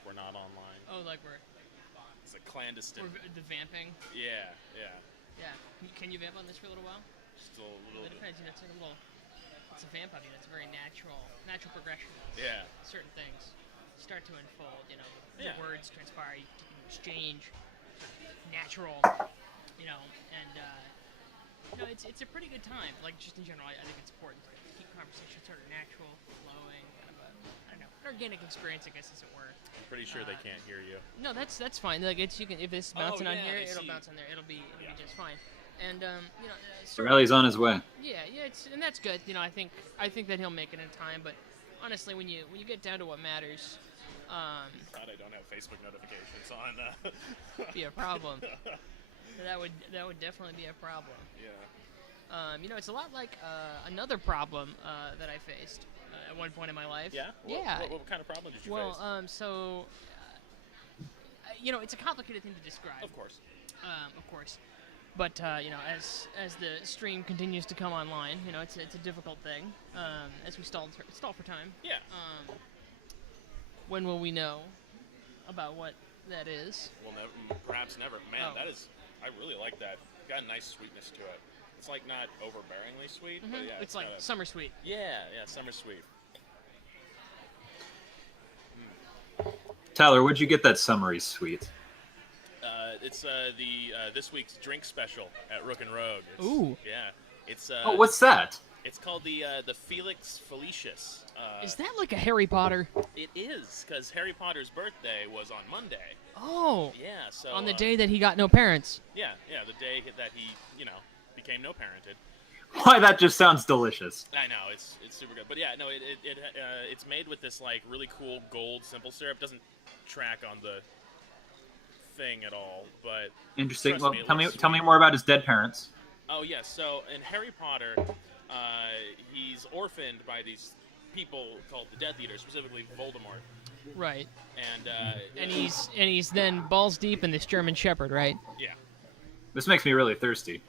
like we're not online. Oh, like we're... It's a clandestine. The vamping? Yeah. Yeah. Can you vamp on this for a little while? Just a little It depends, it's like a little... It's a vamp, it's a very natural progression. Yeah. Certain things start to unfold, the Yeah. words transpire, you can exchange natural, and, it's a pretty good time. Like, just in general, I think it's important to keep conversation sort of natural, flowing, kind of an organic experience, I guess, as it were. I'm pretty sure they can't hear you. No, that's fine. Like, if it's bouncing on here, it'll bounce on there. It'll be just fine. And Riley's on his way. Yeah, and that's good. I think that he'll make it in time. But honestly, when you get down to what matters, God, I don't have Facebook notifications on. Be a problem. That would definitely be a problem. Yeah. It's a lot like another problem that I faced at one point in my life. Yeah. What kind of problem did you face? Well, it's a complicated thing to describe. Of course. But as the stream continues to come online, it's a difficult thing. As we stall for time. Yeah. When will we know about what that is? Well, perhaps never. Man, that is. I really like that. Got a nice sweetness to it. It's like not overbearingly sweet, but yeah. It's like summer sweet. Yeah, summer sweet. Tyler, where'd you get that summery sweet? It's this week's drink special at Rook Rogue. Ooh. Yeah. It's what's that? It's called the Felix Felicius. Is that like a Harry Potter? It is, because Harry Potter's birthday was on Monday. Oh. Yeah, so... On the day that he got no parents. Yeah, the day that he, became no parented. Why, that just sounds delicious. I know, it's super good. But yeah, no, it's made with this, like, really cool gold simple syrup. Doesn't track on the thing at all, but... Interesting. Well, tell me more about his dead parents. Oh, yes. So, in Harry Potter, he's orphaned by these people called the Death Eaters, specifically Voldemort. Right. And he's then balls deep in this German Shepherd, right? Yeah. This makes me really thirsty.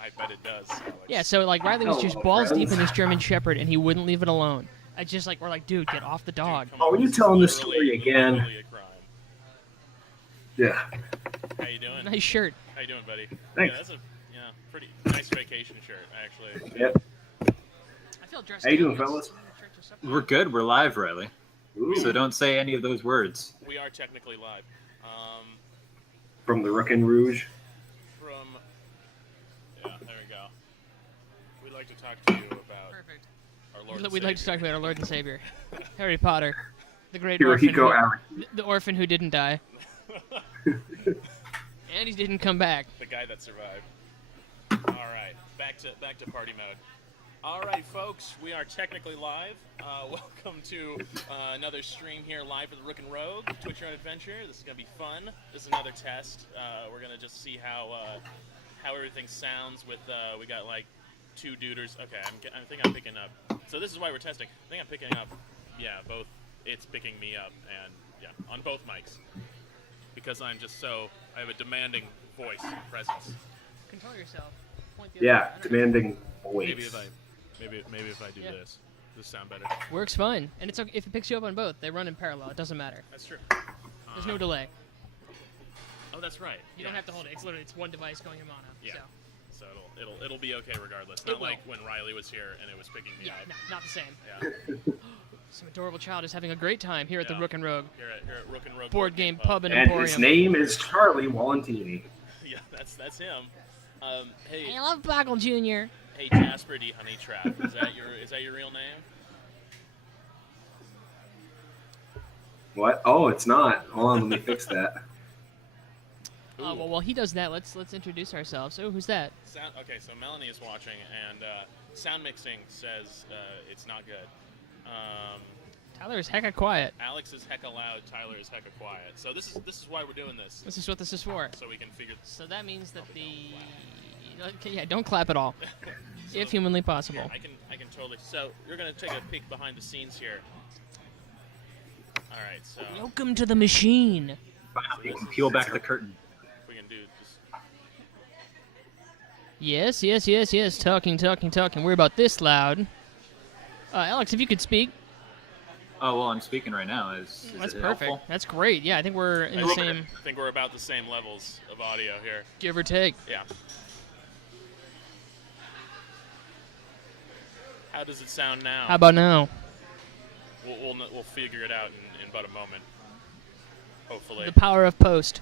I bet it does, Alex. Yeah, so, like, Riley was just balls deep in this German Shepherd, and he wouldn't leave it alone. I just, like, we're like, dude, get off the dog. Dude, are you telling this story again? Yeah. How you doing? Nice shirt. How you doing, buddy? Thanks. Yeah, that's a pretty nice vacation shirt, actually. Yep. I feel dressed How you doing, fellas? We're good. We're live, Riley. Ooh. So don't say any of those words. We are technically live. From the Rook Rouge. Yeah, there we go. We'd like to talk to you about our Lord and Savior. We'd like to talk about our Lord and Savior, Harry Potter, the great Hirohiko the orphan who didn't die. And he didn't come back. The guy that survived. All right, back to party mode. All right, folks, we are technically live. Welcome to another stream here live with Rook Rogue, TwitchYourOwnAdventure. This is gonna be fun. This is another test. We're gonna just see how everything sounds. With we got like two duders. Okay, I think I'm picking up. So this is why we're testing. I think I'm picking up. Yeah, both. It's picking me up, and yeah, on both mics. Because I have a demanding voice and presence. Control yourself. Demanding voice. Maybe if I do this. Does this sound better? Works fine. And it's okay if it picks you up on both. They run in parallel. It doesn't matter. That's true. There's no delay. Oh, that's right. You don't have to hold it. It's one device going in mono. Yeah. So it'll be okay regardless. Not like when Riley was here and it was picking me up. Yeah, not the same. Yeah. Some adorable child is having a great time here at the Rook Rogue. Here at Rook Rogue Boardgame Pub and And Emporium. his name is Charlie Wallentini. Yeah, that's him. Hey, I love Boggle Jr. Hey, Jasper D. Honeytrap. Is that your real name? What? Oh, it's not. Hold on, let me fix that. Well, while he does that, let's introduce ourselves. Oh, who's that? Okay, so Melanie is watching, and sound mixing says it's not good. Tyler is hecka quiet. Alex is hecka loud. Tyler is hecka quiet. So this is why we're doing this. This is what this is for. So we can figure. So that means that don't clap at all, so if humanly possible. Yeah, I can totally. So you're gonna take a peek behind the scenes here. All right. So. Welcome to the machine. You can peel back the curtain. We can do just. Yes. Talking. We're about this loud. Alex, if you could speak. Oh well, I'm speaking right now. Is That's it perfect. helpful? That's great. Yeah, I think we're in the same, I think we're about the same levels of audio here. give or take. Yeah. How does it sound now? How about now? We'll figure it out in about a moment. Hopefully. The power of post.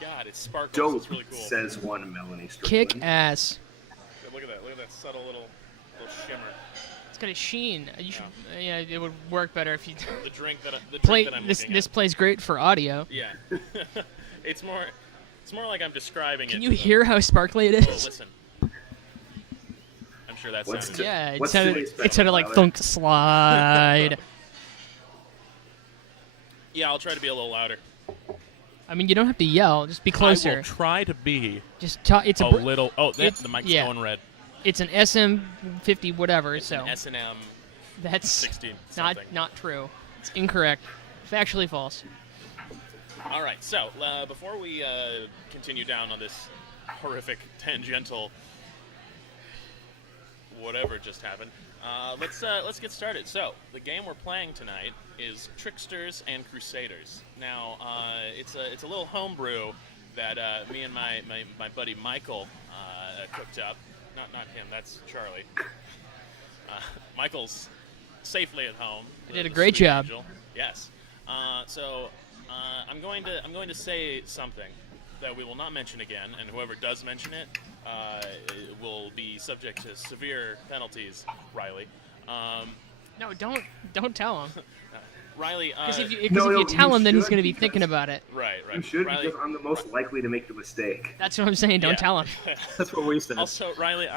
God, it sparkles. Dope, It's really cool. says one Melanie Strickland. Kick ass. Look at that. Look at that subtle little shimmer. It's got a sheen. You should, yeah, it would work better if you The drink that play. I'm This looking this at. plays great for audio. Yeah. It's more like I'm describing it. Can you hear how sparkly it Oh, is? listen. I'm sure that What's sounded to- Yeah, it What's sounded today's it sounded like Tyler? thunk slide. Yeah, I'll try to be a little louder. I mean, you don't have to yell. Just be I closer. will try to be Just talk. It's a a br- little. Oh, it's- the mic's yeah. going red. It's an SM50 whatever. It's so an S&M that's 16 not something. not true. It's incorrect. Factually false. All right, so before we continue down on this horrific tangential whatever just happened, let's get started. So the game we're playing tonight is Tricksters and Crusaders. Now it's a little homebrew that me and my buddy Michael cooked up. Not him. That's Charlie. Michael's safely at home. You did a the great sweet job. angel. Yes. So I'm going to say something that we will not mention again, and whoever does mention it will be subject to severe penalties. Riley. No, don't tell him. Riley. Because if you No, tell you him, then he's should, going to be because- thinking about it. Right. You should, Riley, because I'm the most likely to make the mistake. That's what I'm saying. Don't Yeah. tell him. That's what we said. Also, Riley,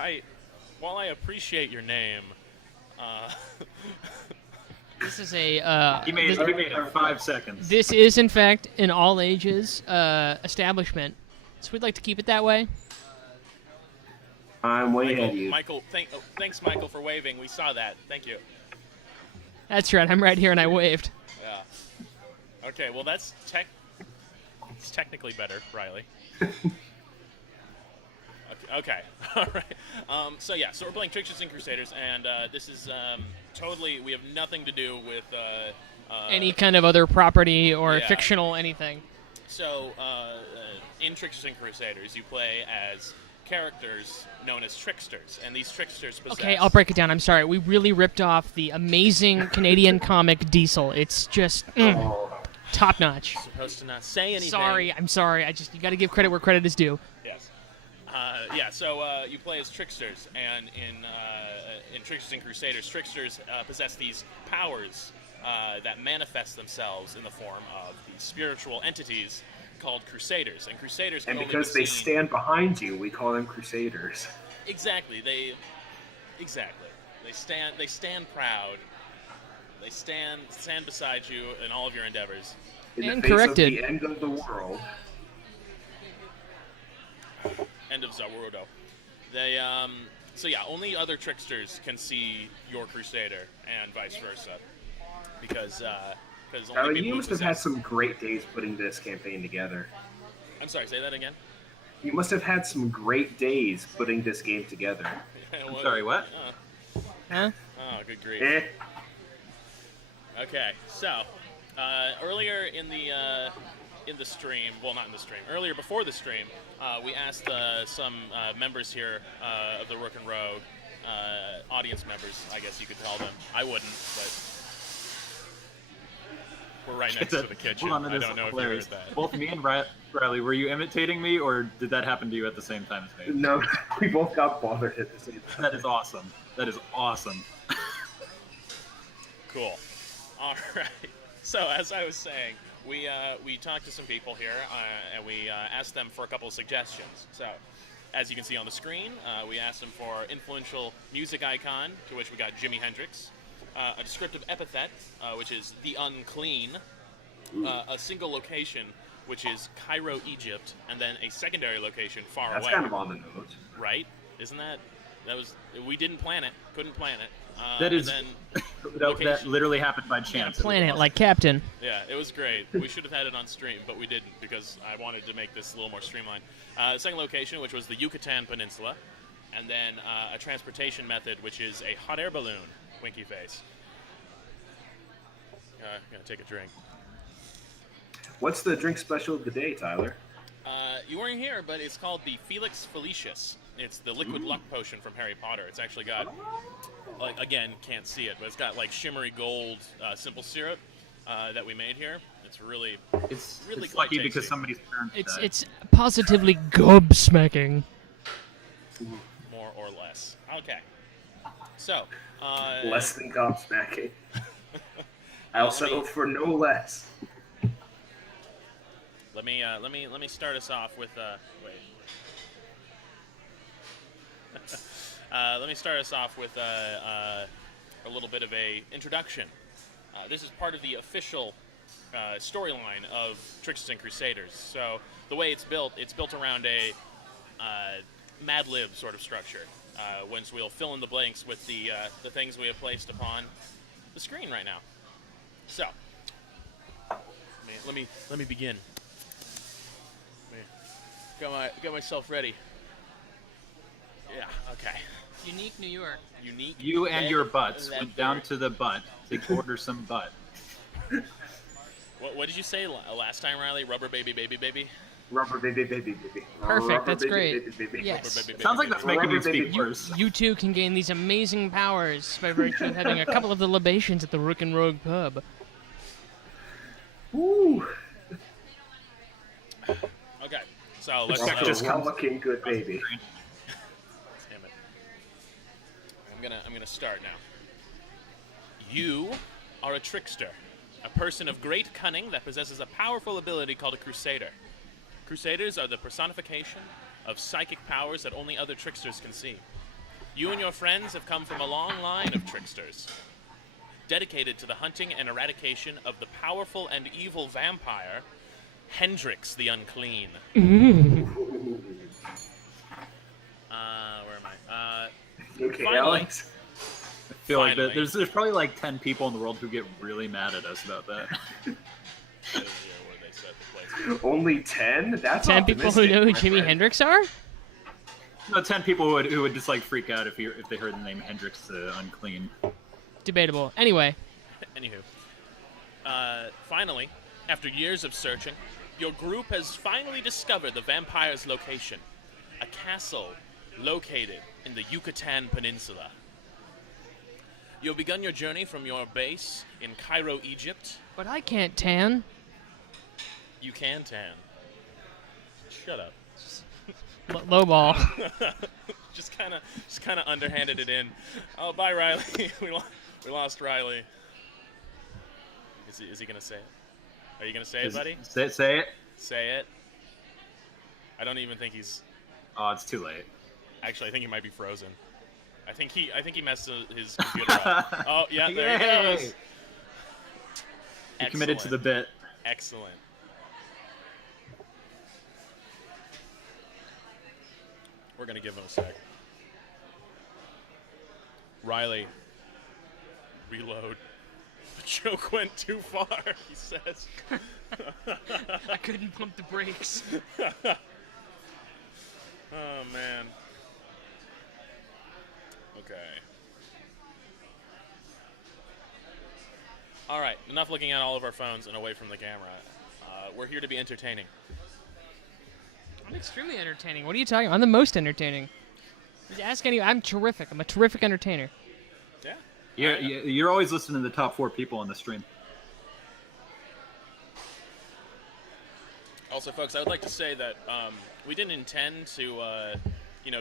while I appreciate your name, This is a. He made this, it 5 seconds. this is in fact an all ages establishment, so we'd like to keep it that way. I'm way ahead of you. Michael, thanks, Michael, for waving. We saw that. Thank you. That's right. I'm right here and I waved. Yeah. Okay. Well, it's technically better, Riley. Okay. All right. So we're playing Tricksters and Crusaders, and this is totally. We have nothing to do with Any kind of other property or yeah. fictional anything. So in Tricksters and Crusaders, you play as characters known as Tricksters, and these Tricksters possess. Okay, I'll break it down. I'm sorry. We really ripped off the amazing Canadian comic Diesel. It's just Oh, top notch. Supposed to not say anything. Sorry, I'm sorry. You got to give credit where credit is due. Yes. So you play as Tricksters, and in Tricksters and Crusaders, Tricksters possess these powers that manifest themselves in the form of these spiritual entities called Crusaders. And Crusaders can and only because be they seen... stand behind you, we call them Crusaders. Exactly. They stand proud. They stand beside you in all of your endeavors. In And the face corrected. of the end of the world. End of Zarudo. They only other Tricksters can see your Crusader and vice versa, because only people You who must have had possess- some great days putting this campaign together. I'm sorry, say that again. You must have had some great days putting this game together. Sorry, what? Huh? Oh, good grief. Eh? Okay, so earlier in the stream, well, not in the stream, earlier before the stream, we asked some members here of the Rook and Rogue, audience members, I guess you could call them. I wouldn't, but we're right next to the kitchen. Hold on, that I is don't know hilarious. if you heard that. Both me and Riley, were you imitating me, or did that happen to you at the same time as me? No, we both got bothered at the same time. That is awesome. That is awesome. Cool. All right. So as I was saying, we talked to some people here, and we asked them for a couple of suggestions. So, as you can see on the screen, we asked them for influential music icon, to which we got Jimi Hendrix, a descriptive epithet, which is the unclean, a single location, which is Cairo, Egypt, and then a secondary location far That's away. kind of on the nose. Right? Isn't that We didn't plan it. Couldn't plan it. That is and then that literally happened by You gotta chance. plan it like Captain. Yeah, it was great. We should have had it on stream, but we didn't because I wanted to make this a little more streamlined. Second location, which was the Yucatan Peninsula, and then a transportation method, which is a hot air balloon. Winky face. Gonna take a drink. What's the drink special of the day, Tyler? You weren't here, but it's called the Felix Felicius. It's the liquid luck potion from Harry Potter. It's actually got, like, again, can't see it, but it's got like shimmery gold simple syrup that we made here. It's really, It's really it's quite lucky tasty. because somebody's parents died. It's positively gobsmacking. More or less. Okay. So. Less than gobsmacking. I'll settle for no less. Let me start us off with wait. Let me start us off with a little bit of a introduction. This is part of the official storyline of Tricksters and Crusaders. So the way it's built around a Mad Lib sort of structure. Once we'll fill in the blanks with the things we have placed upon the screen right now. So let me begin. Got myself ready. Yeah, okay. Unique New York. Unique. You and red your butts leather. went down to the butt to order some butt. What did you say last time, Riley? Rubber baby, baby, baby? Rubber baby, baby, baby. Perfect, Rubber that's baby, great. baby, baby. Yes. Rubber baby, Sounds like baby, that's baby. making you Rubber baby. speak worse. You two can gain these amazing powers by virtue of having a couple of the libations at the Rook Rogue Pub. Woo! Okay, so let's Check go. this Well looking good, baby. Damn it. I'm gonna start now. You are a trickster, a person of great cunning that possesses a powerful ability called a Crusader. Crusaders are the personification of psychic powers that only other tricksters can see. You and your friends have come from a long line of tricksters, dedicated to the hunting and eradication of the powerful and evil vampire, Hendrix the Unclean. Where am I? Okay, Finally. Alex. I feel like Finally. there's probably like 10 people in the world who get really mad at us about that. Where they set the place. Only 10? That's 10 people who optimistic, know who my Jimi friend. Hendrix are? No, 10 people who would just like freak out if they heard the name Hendrix the Unclean. Debatable. Anyway, Anywho, finally, after years of searching, your group has finally discovered the vampire's location. A castle located in the Yucatan Peninsula. You have begun your journey from your base in Cairo, Egypt. but I can't tan. You can tan. Shut up. Low ball. just kind of underhanded it in. Oh, bye, Riley. we lost Riley. Is he gonna say it? Are you gonna say it, buddy? Say it. Say it. I don't even think he's. Oh, it's too late. Actually, I think he might be frozen. I think he messed his computer up. Oh, yeah, there he Yay! goes. He committed to the bit. Excellent. We're gonna give him a sec. Riley, reload. The joke went too far, he says. I couldn't pump the brakes. Oh, man. Okay. All right, enough looking at all of our phones and away from the camera. We're here to be entertaining. I'm extremely entertaining. What are you talking about? I'm the most entertaining. Just ask any. I'm terrific. I'm a terrific entertainer. Yeah? You're always listening to the top 4 people on the stream. Also, folks, I would like to say that we didn't intend to,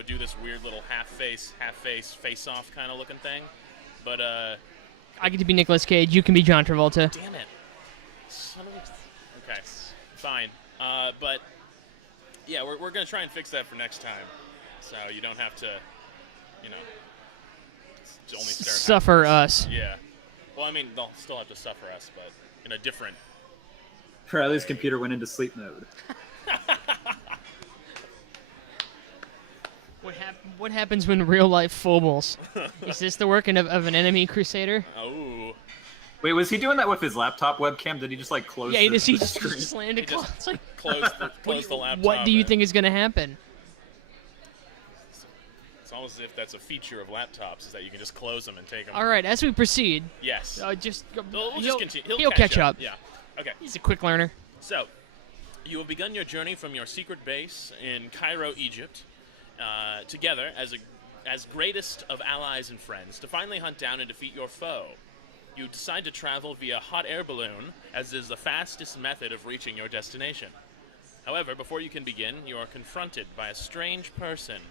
do this weird little half-face, face-off kind of looking thing. But, I get to be Nicolas Cage. You can be John Travolta. damn it. Son of a... Okay, fine. But, yeah, we're going to try and fix that for next time. So you don't have to, only start... Suffer us. Yeah. Well, I mean, they'll still have to suffer us, but in a different... Riley's computer went into sleep mode. What happens when real life foibles? Is this the work of an enemy Crusader? Oh. Wait, was he doing that with his laptop webcam? Did he just like close? Yeah, he the just screen? slammed it. It's like, Close the laptop. what do you and- think is going to happen? It's almost as if that's a feature of laptops, is that you can just close them and take them. All right, as we proceed, Yes. just We'll just he'll, continue. he'll catch up. Yeah. Okay. He's a quick learner. So, you have begun your journey from your secret base in Cairo, Egypt, together as greatest of allies and friends, to finally hunt down and defeat your foe. You decide to travel via hot air balloon, as is the fastest method of reaching your destination. However, before you can begin, you are confronted by a strange person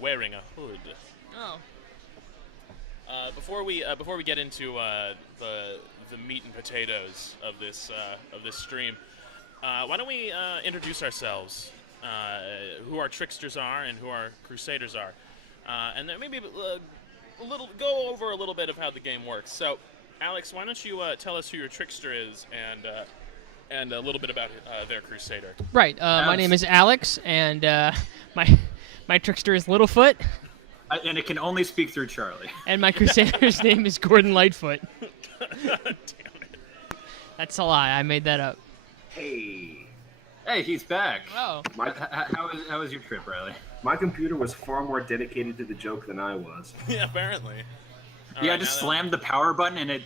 wearing a hood. Oh. Before we get into the meat and potatoes of this stream, why don't we introduce ourselves, who our Tricksters are and who our Crusaders are, and then maybe go over a little bit of how the game works. So, Alex, why don't you tell us who your Trickster is and a little bit about their Crusader. Right. My name is Alex, and my Trickster is Littlefoot. And it can only speak through Charlie. And my Crusader's name is Gordon Lightfoot. Damn it. That's a lie. I made that up. Hey, He's back. Oh. How was your trip, Riley? My computer was far more dedicated to the joke than I was. Yeah, apparently. All I right, just now slammed the power button and it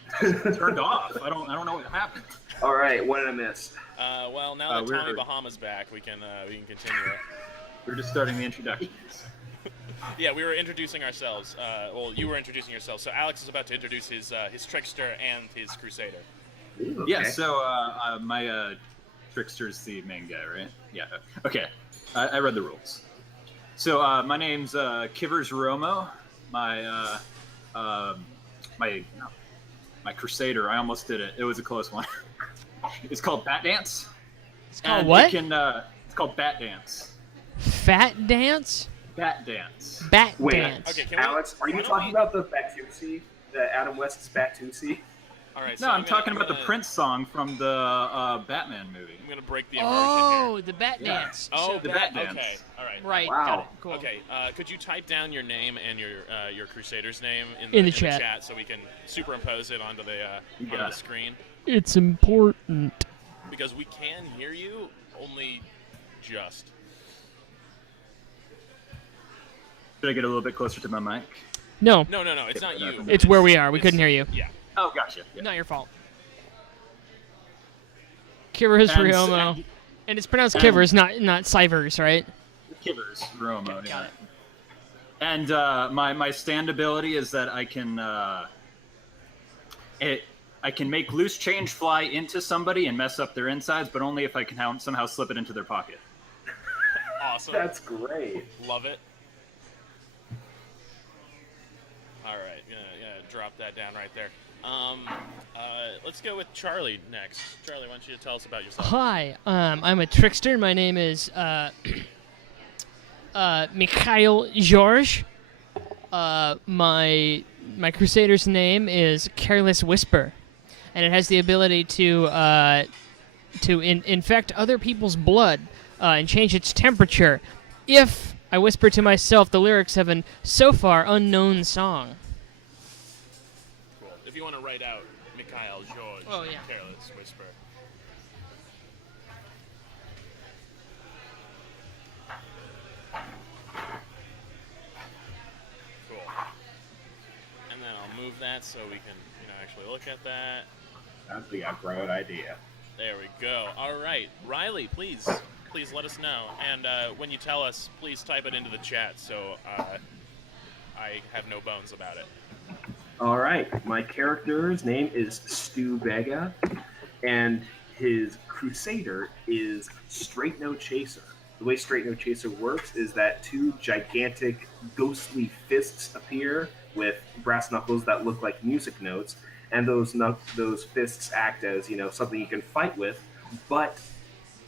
turned off. I don't know what happened. All right, what did I miss? Well, now that we're- Tommy Bahama's back, we can continue it. We're just starting the introductions. Yeah, we were introducing ourselves. Well, you were introducing yourself. So Alex is about to introduce his Trickster and his Crusader. Ooh, Yeah, okay. so my Trickster's the main guy, right? Yeah. Okay. I read the rules. So my name's Kivers Romo. My Crusader. I almost did it. It was a close one. It's called Bat Dance. It's called And what? It's called Bat Dance. Fat Dance? Bat Dance. Bat Wait, Dance. Okay, can we, Alex, are why you don't talking we- about the Batusi? The Adam West's Batusi? All right. No, I'm talking about the Prince song from the Batman movie. I'm gonna break the immersion Oh, here. the Bat Yeah. Dance. Oh, the Bat Dance. Okay. All right. Right. Wow. Got it. Cool. Okay. Could you type down your name and your Crusader's name In the chat. so we can superimpose it onto You the got it. screen? It's important. Because we can hear you, only just. Should I get a little bit closer to my mic? No, No, it's not you. it's where we are. We couldn't hear you. Yeah. Oh, gotcha. Yeah. Not your fault. Kivers And- Riomo. And it's pronounced Kivers, not Civers, right? Kivers Romo. Got it. And my stand ability is that I can I can make loose change fly into somebody and mess up their insides, but only if I can somehow slip it into their pocket. Awesome. That's great. Love it. All right, gonna drop that down right there. Let's go with Charlie next. Charlie, why don't you tell us about yourself? Hi, I'm a Trickster. My name is Mikhail George. My Crusader's name is Careless Whisper, and it has the ability to infect other people's blood and change its temperature if I whisper to myself the lyrics of an so far unknown song. Cool. If you want to write out Mikhail George, Oh, yeah. Careless Whisper. Cool. And then I'll move that so we can, actually look at that. That's a great idea. There we go. All right, Riley, please let us know. And when you tell us, please type it into the chat so I have no bones about it. All right, my character's name is Stu Vega, and his Crusader is Straight No Chaser. The way Straight No Chaser works is that two gigantic ghostly fists appear with brass knuckles that look like music notes, and those fists act as, something you can fight with, but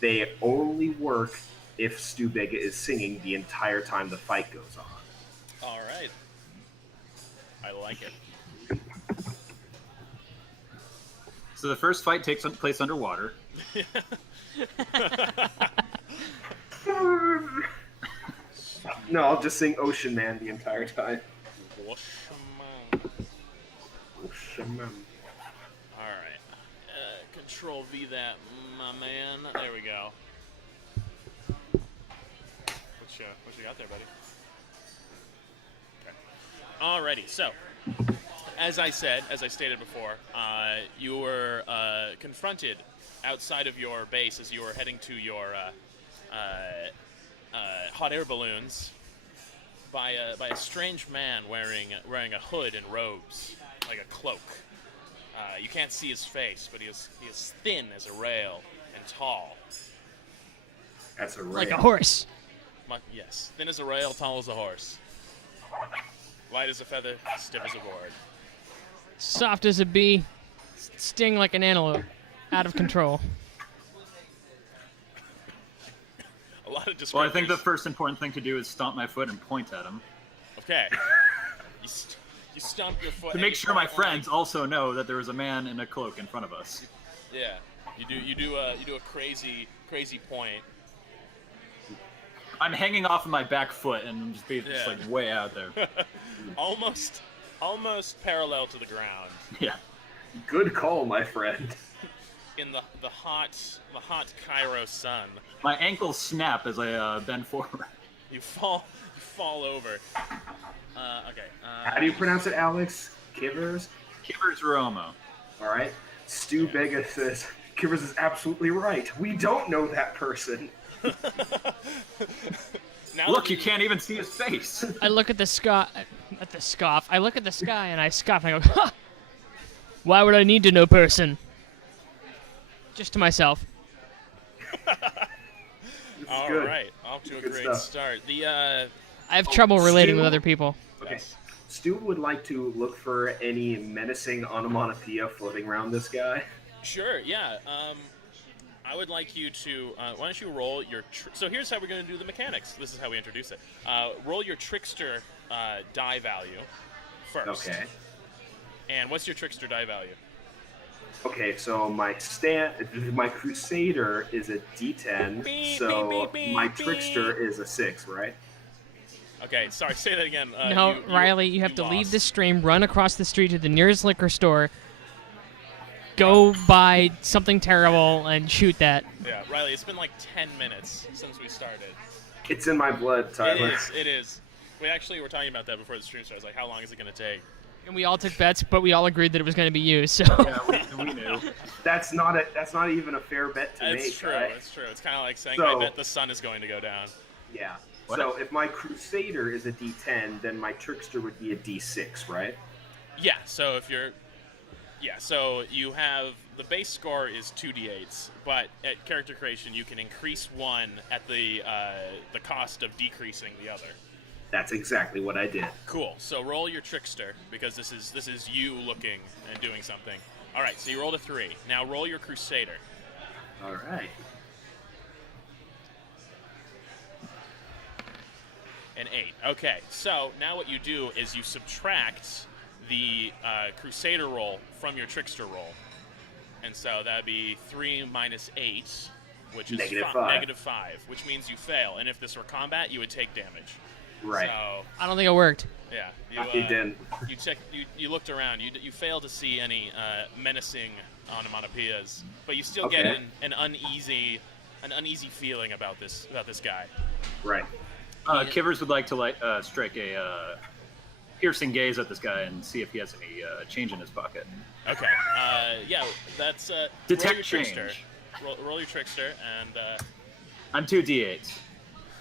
they only work if Stu Vega is singing the entire time the fight goes on. All right. I like it. So the first fight takes place underwater. No, I'll just sing Ocean Man the entire time. Ocean Man. Alright. Control V that, my man. There we go. What you got there, buddy? Okay. Alrighty, so, as I stated before, you were confronted outside of your base as you were heading to your hot air balloons by a strange man wearing a hood and robes, like a cloak. You can't see his face, but he is thin as a rail and tall. That's a rail. Like a horse. Yes, thin as a rail, tall as a horse. Light as a feather, stiff as a board. Soft as a bee, sting like an antelope. Out of control. A lot of descriptors. Well, I think the first important thing to do is stomp my foot and point at him. Okay. You stomp your foot To make sure my friends also know that there was a man in a cloak in front of us. Yeah. You do a crazy point. I'm hanging off of my back foot and just like way out there. almost parallel to the ground. Yeah. Good call, my friend. In the hot Cairo sun. My ankles snap as I bend forward. You fall over. Okay. How do you pronounce it, Alex? Kivers? Kivers Romo. All right. Stu Bega says, Kivers is absolutely right. We don't know that person. Look, you can't even see his face. I look at the sky. I look at the sky and I scoff and I go, ha! Why would I need to know person? Just to myself. All good. right, off to a Good great stuff. start. I have trouble relating with other people. Okay. Stu would like to look for any menacing onomatopoeia floating around this guy. Sure, yeah. I would like you to. Why don't you roll your? So here's how we're going to do the mechanics. This is how we introduce it. Roll your trickster die value first. Okay. And what's your trickster die value? Okay, so my Crusader is a D10, Beep, so beep, beep, my beep, Trickster is a 6, right? Okay, sorry. Say that again. No, Riley, you have to leave lost. the stream, run across the street to the nearest liquor store, go buy something terrible, and shoot that. Yeah, Riley. It's been like 10 minutes since we started. It's in my blood, Tyler. It is. We actually were talking about that before the stream started. Like, how long is it going to take? And we all took bets, but we all agreed that it was going to be you. So Yeah, we knew. That's not even a fair bet to make. It's true. Right? It's true. It's kind of like saying, So- I bet the sun is going to go down. Yeah. What? So if my Crusader is a D10, then my Trickster would be a D6, right? Yeah. So if you're, so you have the base score is 2d8s, but at character creation you can increase one at the cost of decreasing the other. That's exactly what I did. Cool. So roll your trickster because this is you looking and doing something. All right. So you rolled a 3. Now roll your Crusader. All right. An 8. Okay, so now what you do is you subtract the Crusader roll from your Trickster roll. And so that'd be 3 minus 8, which is -5. -5, which means you fail. And if this were combat, you would take damage. Right. So, I don't think it worked. yeah. You didn't. You looked around. You failed to see any menacing onomatopoeias, but you still Okay. get an uneasy feeling about this guy. Right. Kivers would like to strike a piercing gaze at this guy and see if he has any change in his pocket. Okay. Yeah, that's Detect roll your change. trickster. Roll your trickster, and I'm 2d8s.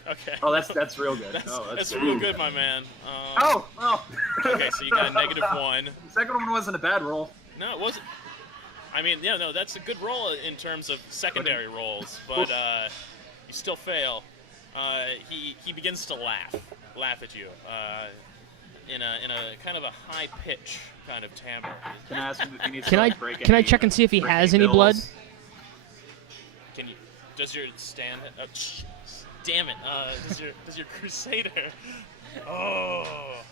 okay. Oh, that's real good. That's real good, my man. Oh. Okay, so you got a -1. The second one wasn't a bad roll. No, it wasn't. I mean, yeah, no, that's a good roll in terms of secondary rolls, but you still fail. He begins to laugh at you in a kind of a high pitch kind of timbre. Can I ask him if he needs Can to I break can I any, check and see if he break has any blood? bills? Can you? Does your stand? Damn it! Does your Crusader? Oh,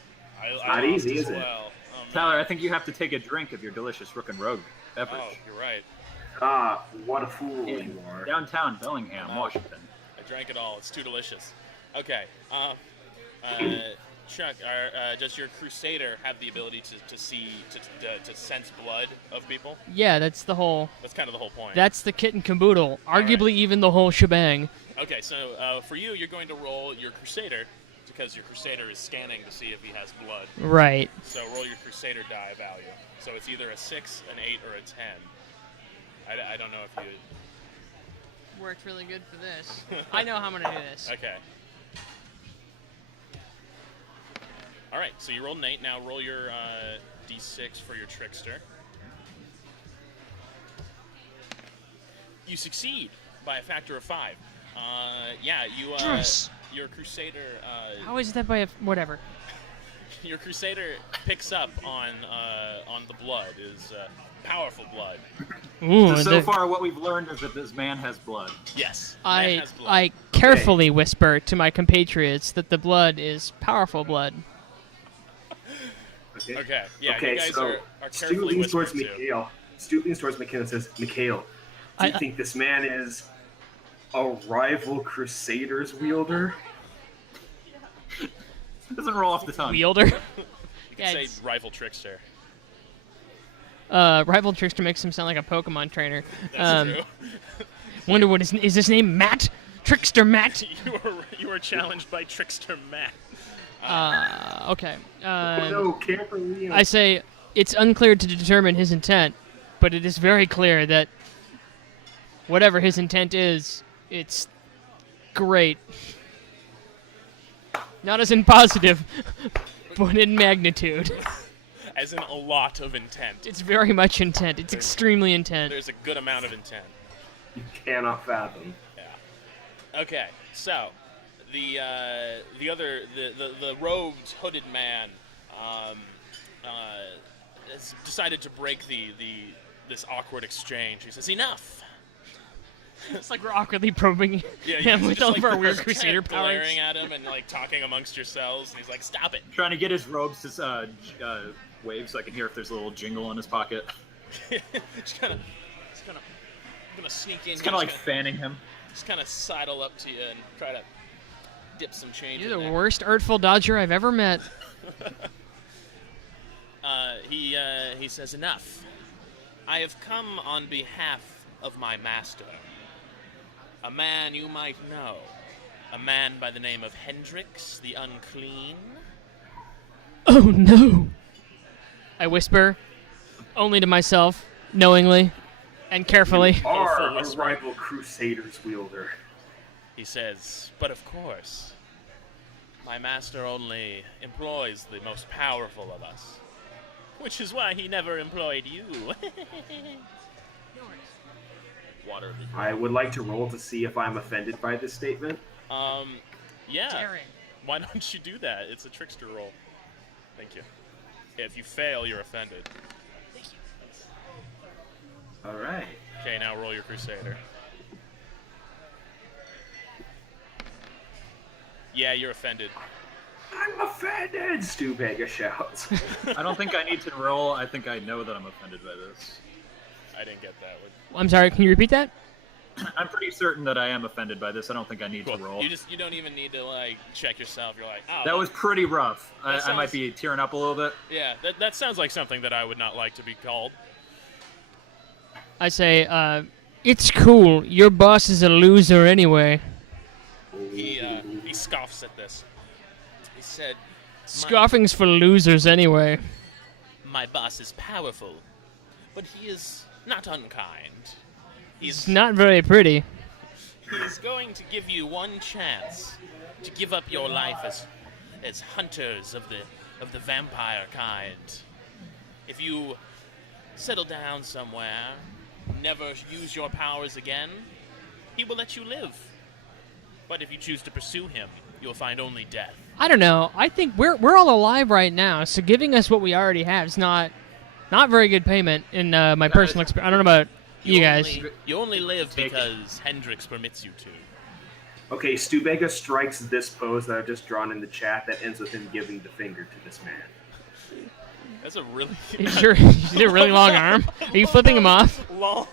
I Not lost easy, as is it? well. Oh, man. Tyler, I think you have to take a drink of your delicious Rook Rogue beverage. Oh, you're right. Ah, what a fool In you are. downtown Bellingham, Washington. I drank it all. It's too delicious. Okay. Chuck, does your Crusader have the ability to see, to sense blood of people? Yeah, that's the whole. That's kind of the whole point. That's the kit and caboodle. Arguably, right. even the whole shebang. Okay, so for you're going to roll your Crusader, because your Crusader is scanning to see if he has blood. Right. So roll your Crusader die value. So it's either a 6, an 8, or a 10. I don't know if you... Worked really good for this. I know how I'm gonna do this. Okay. All right, so you rolled an 8. Now roll your d6 for your Trickster. You succeed by a factor of 5. Yeah, you Yes. your Crusader. How is that by a whatever? Your Crusader picks up on the blood, is powerful blood. Ooh, So far, what we've learned is that this man has blood. Yes, I man has blood. I carefully whisper to my compatriots that the blood is powerful blood. Okay, yeah, Okay, you guys so are Stu carefully leans towards whispering too. Mikhail. Stu leans towards Mikhail and says, Mikhail, do you think this man is a rival Crusaders wielder? Doesn't roll off the tongue. Wielder. You Yeah, can say it's- rival Trickster. Rival Trickster makes him sound like a Pokemon trainer. That's true. Wonder what is his name? Matt? Trickster Matt? You were challenged by Trickster Matt. Okay. No, carefully. I say it's unclear to determine his intent, but it is very clear that whatever his intent is, it's great. Not as in positive, but in magnitude. As in a lot of intent. It's very much intent. It's extremely intent. There's a good amount of intent. You cannot fathom. Yeah. Okay, so the robed hooded man has decided to break this awkward exchange. He says, "Enough." It's like we're awkwardly probing Yeah, him he's with just, all like, of our weird just Crusader kinda powers. glaring at him and like talking amongst yourselves, and he's like, "Stop it!" Trying to get his robes to wave so I can hear if there's a little jingle in his pocket. just kind of gonna sneak in. It's kind of like fanning him. Just kind of sidle up to you and try to dip some change. You're in the there. worst artful dodger I've ever met. He says, "Enough. I have come on behalf of my master. A man you might know. A man by the name of Hendrix the Unclean." Oh no! I whisper, only to myself, knowingly and carefully. Are a whisper. rival Crusaders wielder. He says, "But of course, my master only employs the most powerful of us. Which is why he never employed you." Water. I would like to roll to see if I'm offended by this statement. Yeah. Daring. Why don't you do that? It's a trickster roll. Thank you. Yeah, if you fail, you're offended. All right. Okay, now roll your Crusader. Yeah, you're offended. I'm offended! Stu Vega shouts. I don't think I need to roll. I think I know that I'm offended by this. I didn't get that one. I'm sorry, can you repeat that? I'm pretty certain that I am offended by this. I don't think I need Cool. to roll. You don't even need to like check yourself. You're like, oh, That was pretty rough. I sounds- might be tearing up a little bit. yeah. That sounds like something that I would not like to be called. I say, it's cool. Your boss is a loser anyway. He scoffs at this. He said, Scoffing's for losers anyway. "My boss is powerful, but he is not unkind. It's not very pretty. He's going to give you one chance to give up your life as hunters of the vampire kind. If you settle down somewhere, never use your powers again, he will let you live. But if you choose to pursue him, you'll find only death." I don't know. I think we're all alive right now, so giving us what we already have is not very good payment in my personal experience. I don't know about you guys. You only live Take it. because Hendrix permits you to. Okay, Stu Vega strikes this pose that I've just drawn in the chat that ends with him giving the finger to this man. That's a really Is your really long arm? Are you flipping him off? long.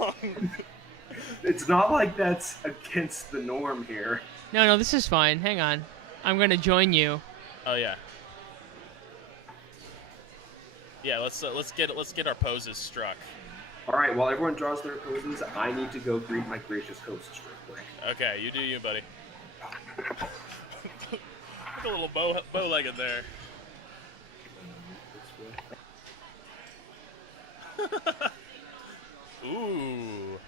It's not like that's against the norm here. No, this is fine. Hang on. I'm going to join you. Oh yeah. Yeah, let's get our poses struck. All right, while everyone draws their poses, I need to go greet my gracious hosts real quick. Okay, you do you, buddy. Look a little bow-legged there. Ooh,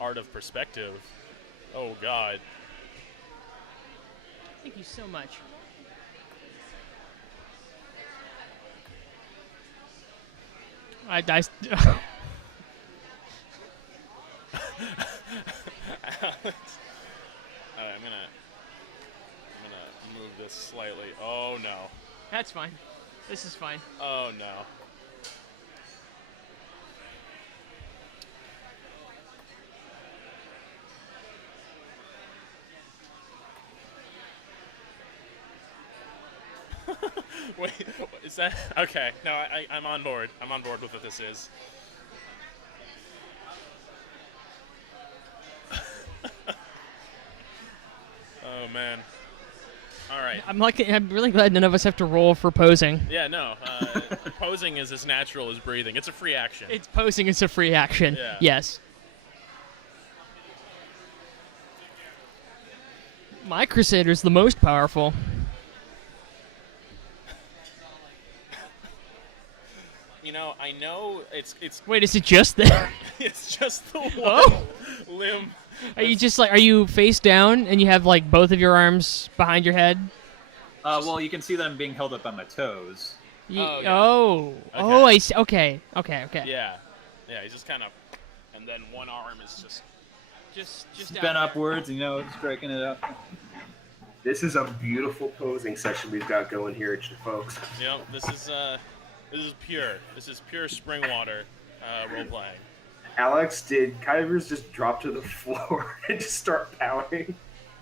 art of perspective. Oh God. Thank you so much. I Alright, I'm gonna move this slightly. Oh no. That's fine. This is fine. Oh no. Wait, is that okay? No, I'm on board. I'm on board with what this is. Oh man. All right. I'm really glad none of us have to roll for posing. Yeah, no. Posing is as natural as breathing. It's a free action. It's posing is a free action. Yeah. Yes. My Crusader's the most powerful. You know, I know it's Wait, is it just there? it's just the one Oh. limb. Are you face down and you have like both of your arms behind your head? Well, you can see them being held up on my toes. Oh, yeah. Oh, Okay. I see. Okay. Yeah. Yeah, he's just kind of, and then one arm is Just Bent upwards, striking it up. This is a beautiful posing session we've got going here, folks. you know, this is pure. This is pure spring water role playing. Alex, did Kyvers just drop to the floor and just start pouting?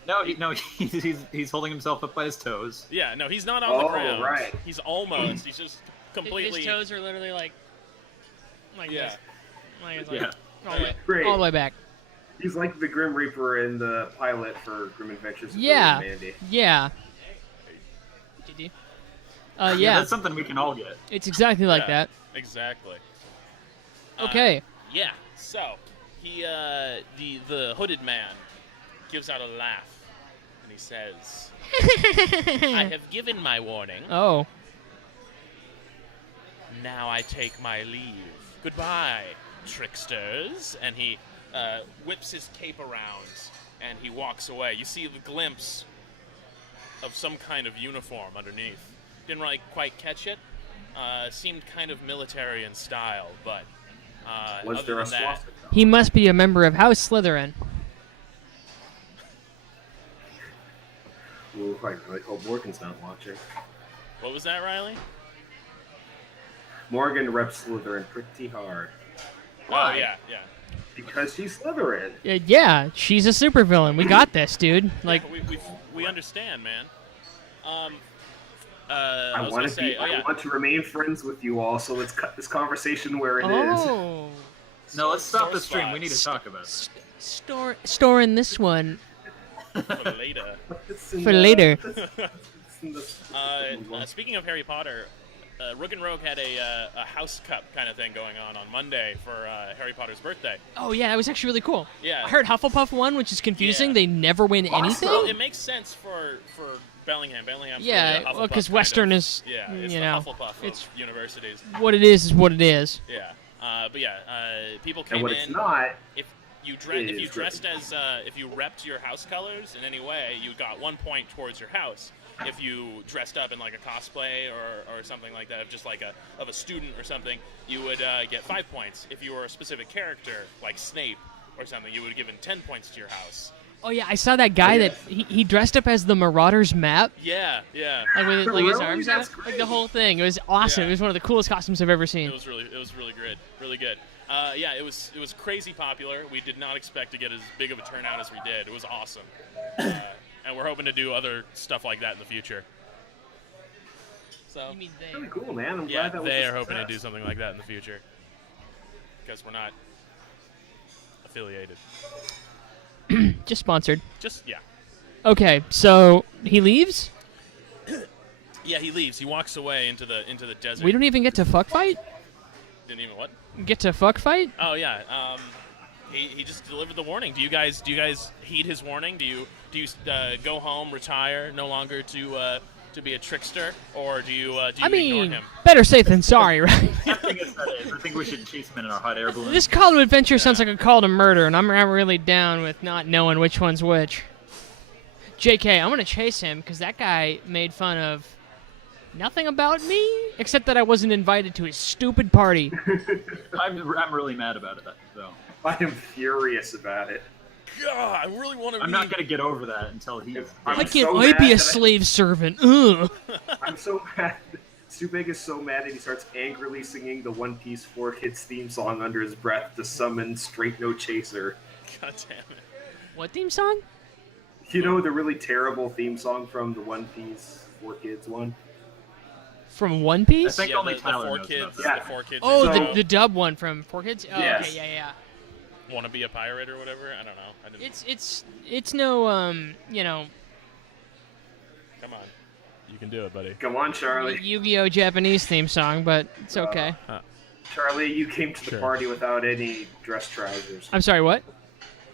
No, he's holding himself up by his toes. Yeah, no, he's not on the ground. Right. He's almost. He's just completely. His toes are literally like Yeah. this. Like, Yeah. Great. all the way back. He's like the Grim Reaper in the pilot for Grim Adventures of Yeah. Billy and Mandy. Yeah. GD. Yeah, Yeah. that's something we can all get. It's exactly like Yeah, that. Exactly. Okay. Yeah. So he, the hooded man, gives out a laugh, and he says, "I have given my warning. Oh. Now I take my leave. Goodbye, tricksters." And he whips his cape around, and he walks away. You see the glimpse of some kind of uniform underneath. Didn't really quite catch it. Seemed kind of military in style, but Was other there a than that, swastika? He must be a member of House Slytherin. Ooh, I really hope Morgan's not watching. what was that, Riley? Morgan reps Slytherin pretty hard. Oh yeah. Because she's Slytherin. Yeah, she's a supervillain. We got this, dude. Like, we understand, man. I was want gonna to say, I want to remain friends with you all, so let's cut this conversation where it is. oh. No, let's stop the Sore stream. We need to spots. talk about it. Storing this one For later. It's in for the- later. it's in the- Speaking of Harry Potter, Rook and Rogue had a house cup kind of thing going on Monday for Harry Potter's birthday. Oh yeah, that was actually really cool. Yeah. I heard Hufflepuff won, which is confusing. Yeah. They never win anything. Well, it makes sense for Bellingham. Bellingham's Yeah, really a well, Hufflepuff 'cause kind Western of- is, yeah, it's you the know, Hufflepuff it's- of universities. What it is what it is. Yeah, but yeah, people came And what in. it's not, If you is dressed as if you repped your house colors in any way, you got 1 point towards your house. If you dressed up in like a cosplay or something like that, just like of a student or something, you would get 5 points. If you were a specific character like Snape or something, you would have given 10 points to your house. Oh yeah, I saw that guy that he dressed up as the Marauders map, Yeah. like with like his Really? arms That's out, like great. the whole thing. It was awesome. Yeah. It was one of the coolest costumes I've ever seen. It was really good, really good. Yeah, it was crazy popular. We did not expect to get as big of a turnout as we did. It was awesome, and we're hoping to do other stuff like that in the future. So You mean they? really cool, man. I'm yeah, glad that was they a are hoping to success. do something like that in the future because we're not affiliated. Just sponsored. Just yeah. Okay, so he leaves. Yeah, he leaves. He walks away into the desert. We don't even get to fuck fight? Didn't even what? Get to fuck fight? Oh yeah. He just delivered the warning. Do you guys heed his warning? Do you go home, retire, no longer to be a trickster, or do you ignore him? Better safe than sorry, right? I think we should chase him in our hot air balloon. This call to adventure sounds like a call to murder, and I'm not really down with not knowing which one's which. JK, I'm gonna chase him because that guy made fun of nothing about me except that I wasn't invited to his stupid party. I'm really mad about it, though. I am furious about it. God, I really want to. I'm not gonna get over that until he's. Why I'm can't so I be mad a that slave servant? Ugh. I'm so mad. Stu Big is so mad that he starts angrily singing the One Piece 4 Kids theme song under his breath to summon Straight No Chaser. God damn it. What theme song? You know the really terrible theme song from the One Piece 4 Kids one? From One Piece? I think only the Tyler four knows kids. about that. The 4 kids. Oh, So- the dub one from 4 Kids? Oh, Yes. okay, yeah. Want to be a pirate or whatever? I don't know. I didn't. It's no you know, Come on. You can do it, buddy. Come on, Charlie. Yu-Gi-Oh! Japanese theme song, but it's okay. Charlie, you came to the Sure. party without any dress trousers. I'm sorry, what?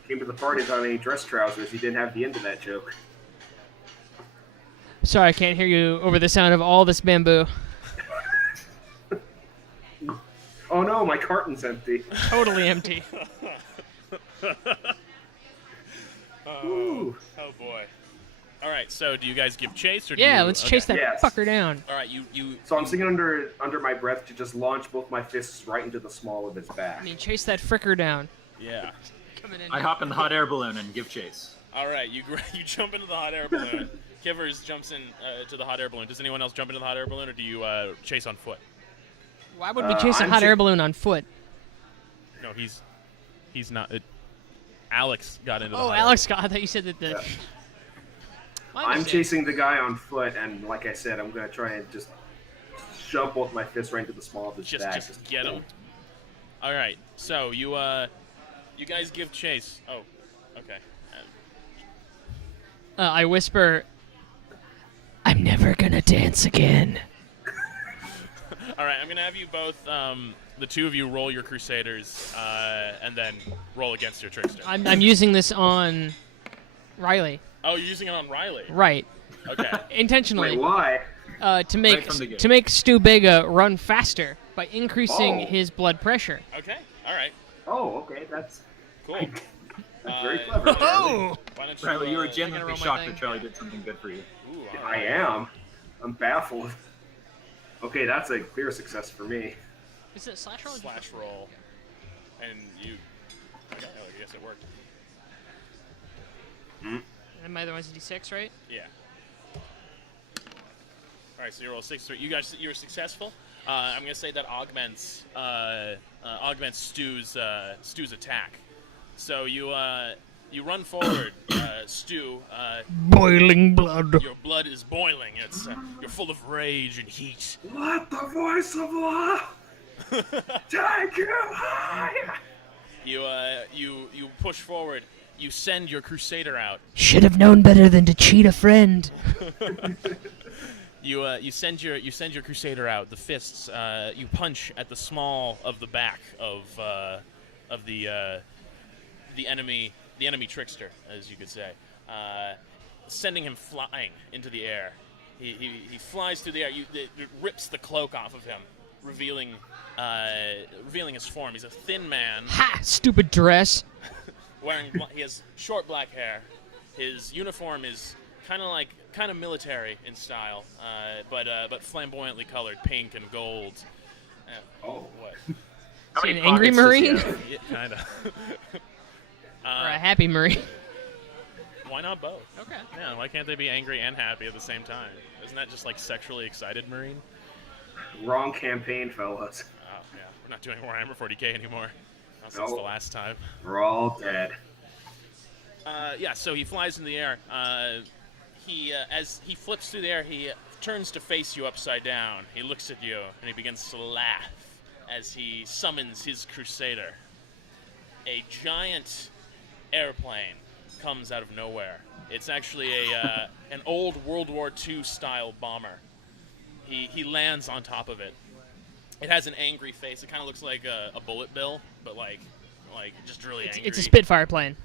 Came to the party without any dress trousers. You didn't have the end of that joke. Sorry, I can't hear you over the sound of all this bamboo. Oh no, my carton's empty. Totally empty. Ooh. Oh boy. All right. So, do you guys give chase or? Yeah, do you, let's chase that Yes. fucker down. All right. You. So I'm singing under my breath to just launch both my fists right into the small of his back. I mean, chase that fricker down. Yeah. Coming in. I hop in the hot air balloon and give chase. All right. You jump into the hot air balloon. Kivers jumps in to the hot air balloon. Does anyone else jump into the hot air balloon, or do you chase on foot? Why would we chase a I'm hot cha- air balloon on foot? No, he's not. Alex got into the Oh, hot air Alex got. I thought you said that the. Yeah. My I'm mistake. chasing the guy on foot, and like I said, I'm gonna try and just shove both my fists right into the small of his back. Just get him. All right. So you guys give chase. Oh, okay. I whisper, I'm never gonna dance again. All right. I'm gonna have you both, the two of you, roll your Crusaders, and then roll against your Trickster. I'm using this on Riley. Oh, you're using it on Riley. Right. Okay. Intentionally. Wait, why? To Right make from the gate. to make Stu Bega run faster by increasing Oh. his blood pressure. Okay. All right. Oh, okay, that's Cool. very Uh, clever. Charlie. Oh! Why don't you? Riley, you were I gotta genuinely roll my shocked thing. that Charlie did something good for you. Ooh, all I right. am. I'm baffled. Okay, that's a clear success for me. Is it slash roll? Slash roll, and you. Okay. Oh, I guess it worked. And my other one's a d6, right? Yeah. All right, so you roll 6-3. You were successful. I'm gonna say that augments Stu's attack. So you run forward, Stu. Boiling blood. Your blood is boiling. It's you're full of rage and heat. Let the voice of law take you high. You push forward. You send your Crusader out. Should have known better than to cheat a friend. You send your Crusader out. The fists. You punch at the small of the back of the enemy Trickster, as you could say, sending him flying into the air. He flies through the air. It rips the cloak off of him, revealing his form. He's a thin man. Ha! Stupid dress. He has short black hair. His uniform is kind of military in style, but flamboyantly colored, pink and gold. Oh, What? How Is he many an angry pockets does he Marine? have? Yeah, kind of. Or a happy Marine. Why not both? Okay. Yeah, why can't they be angry and happy at the same time? Isn't that just like sexually excited Marine? wrong campaign, fellas. Oh, yeah. We're not doing Warhammer 40k anymore. Not since No. the last time. We're all dead. Yeah, so he flies in the air. As he flips through the air, he turns to face you upside down. He looks at you, and he begins to laugh as he summons his Crusader. A giant airplane comes out of nowhere. It's actually an old World War II style bomber. he lands on top of it. It has an angry face. It kind of looks like a bullet bill, but like just really angry. It's a Spitfire plane.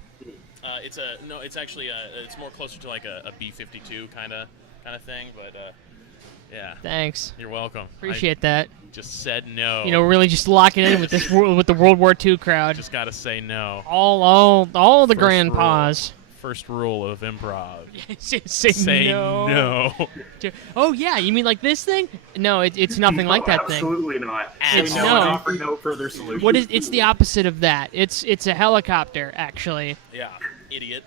It's actually it's more closer to like a B-52 kind of thing, but yeah. Thanks. You're welcome. Appreciate that. Just said no. You know, we're really just locking in with this with the World War II crowd. Just gotta say no. All the First grandpas. First rule of improv. Say no. Oh yeah, you mean like this thing? No, it's nothing like that thing. Absolutely not. It's no, no. offer no further solution. What is? It's the opposite of that. It's a helicopter, actually. Yeah, idiot.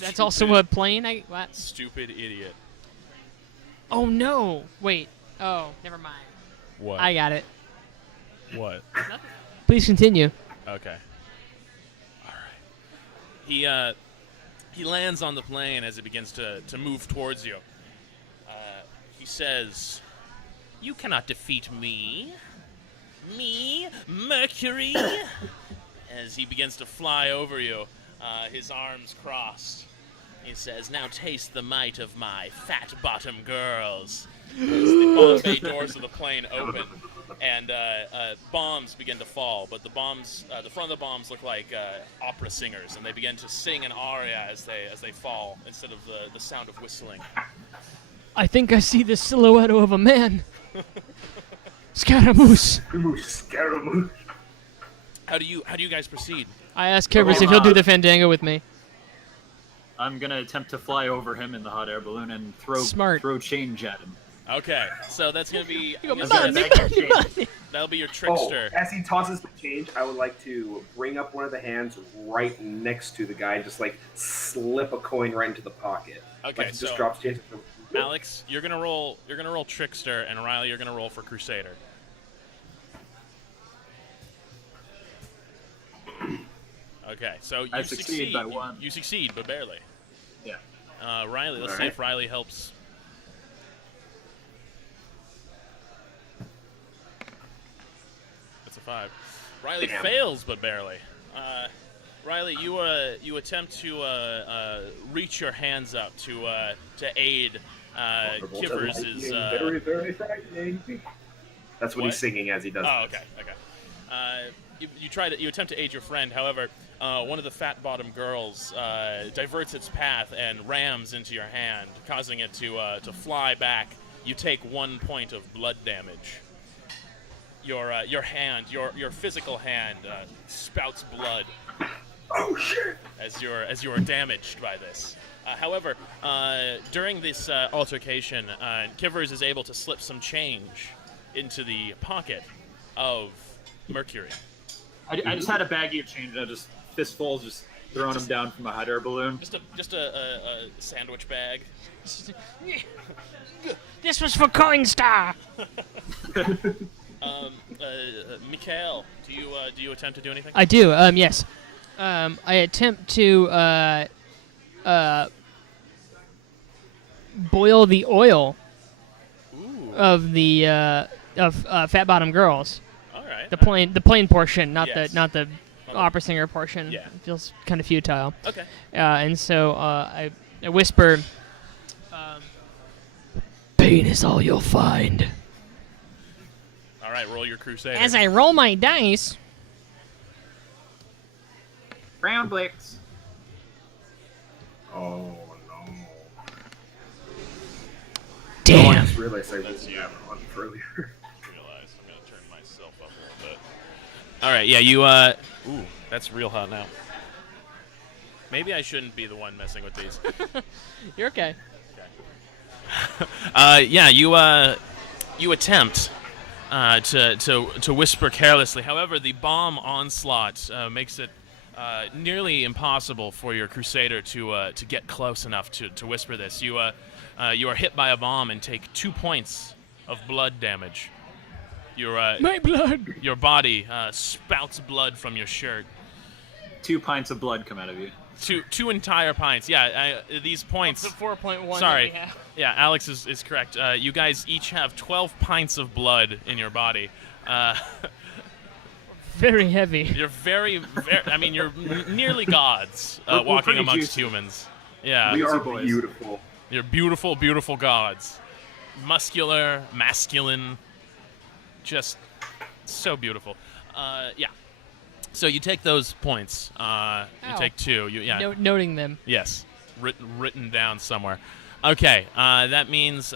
That's also a plane. What? Stupid idiot. Oh no! Wait. Oh, never mind. What? I got it. What? Please continue. Okay. All right. He lands on the plane as it begins to move towards you. He says, "You cannot defeat me. Me, Mercury." As he begins to fly over you, his arms crossed. He says, "Now taste the might of my fat-bottom girls." As the bay doors of the plane open, and bombs begin to fall. But the front of the bombs look like opera singers, and they begin to sing an aria as they fall instead of the sound of whistling. I think I see the silhouette of a man. Scaramouche. Scaramouche. How do you guys proceed? I asked Kivers if he'll do the Fandango with me. I'm gonna attempt to fly over him in the hot air balloon and throw change at him. Okay, so that's gonna be that'll be your Oh, trickster. as he tosses the change, I would like to bring up one of the hands right next to the guy, and just like slip a coin right into the pocket. Okay, like he so just drops change. Alex, you're gonna roll trickster, and Riley, you're gonna roll for Crusader. Okay, so you succeed by one. You succeed, but barely. Yeah. Riley, let's All see right. if Riley helps. That's a 5. Riley Damn. fails, but barely. Riley, you attempt to reach your hands up to aid Kivers' very, very frightening. That's what What? he's singing as he does. Oh, this. okay. You attempt to aid your friend. However, one of the fat bottom girls diverts its path and rams into your hand, causing it to fly back. You take 1 point of blood damage. Your hand, your physical hand, spouts blood. Oh shit! As you are damaged by this. However, during this altercation, Kivers is able to slip some change into the pocket of Mercury. I just had a baggie of change. I just fistfuls, just throwing them down from a hot air balloon. Just a sandwich bag. This was for Coinstar. Mikhail, do you attempt to do anything? I do. Yes. I attempt to boil the oil Ooh. of the fat bottom girls. All right. The plain portion, not Yes. the opera singer portion. Yeah. It feels kind of futile. Okay. And so I whisper, "Pain is all you'll find." All right. Roll your Crusader. As I roll my dice, Brown Blix. Oh no! damn. I just realized I That's didn't you. have it on earlier. Realize I'm gonna turn myself up a little bit. All right. Yeah. You. Ooh, that's real hot now. Maybe I shouldn't be the one messing with these. You're okay. Yeah. You attempt to whisper carelessly. However, the bomb onslaught makes it nearly impossible for your Crusader to get close enough to whisper this. You are hit by a bomb and take 2 points of blood damage. My blood. Your body spouts blood from your shirt. 2 pints of blood come out of you. Two entire pints. Yeah, these points. The 4.1. Sorry. That we have. Yeah, Alex is correct. You guys each have 12 pints of blood in your body. Very heavy. You're very I mean, you're nearly gods We're walking pretty amongst juicy. humans. Yeah. We are boys. beautiful. You're beautiful, beautiful gods. muscular, masculine, just so beautiful. Yeah. So you take those points. You take 2. Noting them. Yes, written down somewhere. Okay, that means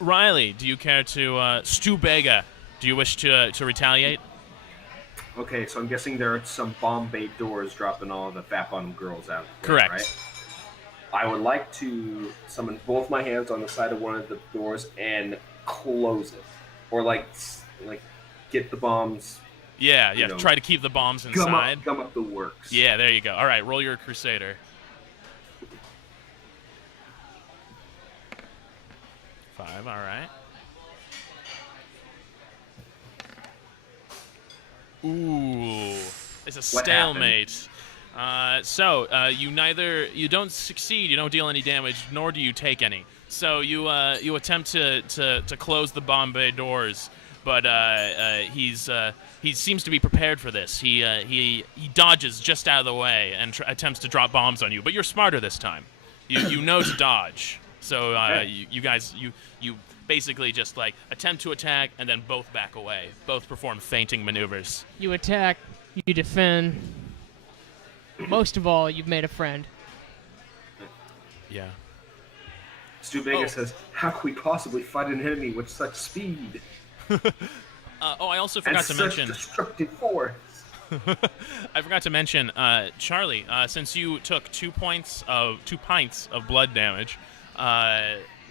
Riley. Do you care to Stu Bega? Do you wish to retaliate? Okay, so I'm guessing there are some Bombay doors dropping all the fat bottom girls out. Correct. Right? I would like to summon both my hands on the side of one of the doors and close it, or like get the bombs. Yeah. Try to keep the bombs inside. Gum up the works. Yeah, there you go. All right, roll your Crusader. 5. All right. Ooh, it's a stalemate. You don't succeed. You don't deal any damage, nor do you take any. So you attempt to close the Bombay doors, but he seems to be prepared for this. He dodges just out of the way and attempts to drop bombs on you. But you're smarter this time. You know to dodge. So you guys basically just like attempt to attack and then both back away. Both perform feinting maneuvers. You attack, you defend. Most of all, you've made a friend. Yeah. Stu Vega says, "How can we possibly fight an enemy with such speed?" I also forgot to mention destructive force. I forgot to mention, Charlie. Since you took 2 pints of blood damage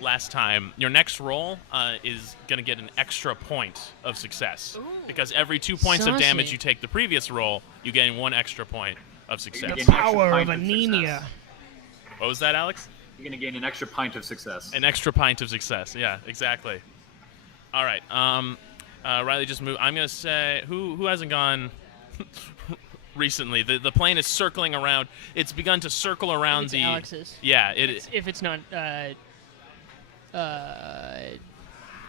last time, your next roll is gonna get an extra point of success. Ooh. Because every 2 points of damage Saucy. you take the previous roll, you gain 1 extra point of success. The Power of anemia. What was that, Alex? You're going to gain an extra pint of success. An extra pint of success. Yeah, exactly. All right. Riley just moved. I'm gonna say who hasn't gone recently. The plane is circling around. It's begun to circle around It's the. Alex's. Yeah, If it's not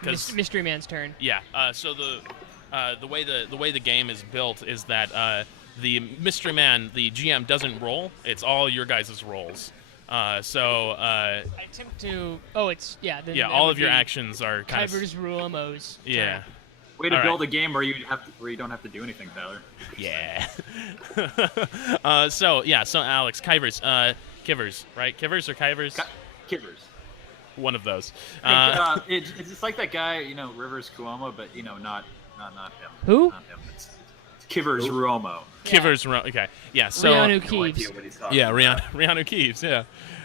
Mystery Man's turn. Yeah. So the way the game is built is that the Mystery Man, the GM, doesn't roll. It's all your guys' rolls. I attempt to. Oh, it's yeah. Then that all would of your be actions are kind of. Kyver's Rulemo's. Yeah. Way to All build right. a game where you don't have to do anything, Tyler. Yeah. So Alex, Kivers, Kivers, right? Kivers or Kivers? Kivers. One of those. It's just like that guy, Rivers Cuomo, but not him. Who? Not him. It's Kivers Ruomo. Kivers, okay. Yeah. So. Rihanna No idea Keeves. what he's talking Yeah, about. Rihanna Keeves. Yeah.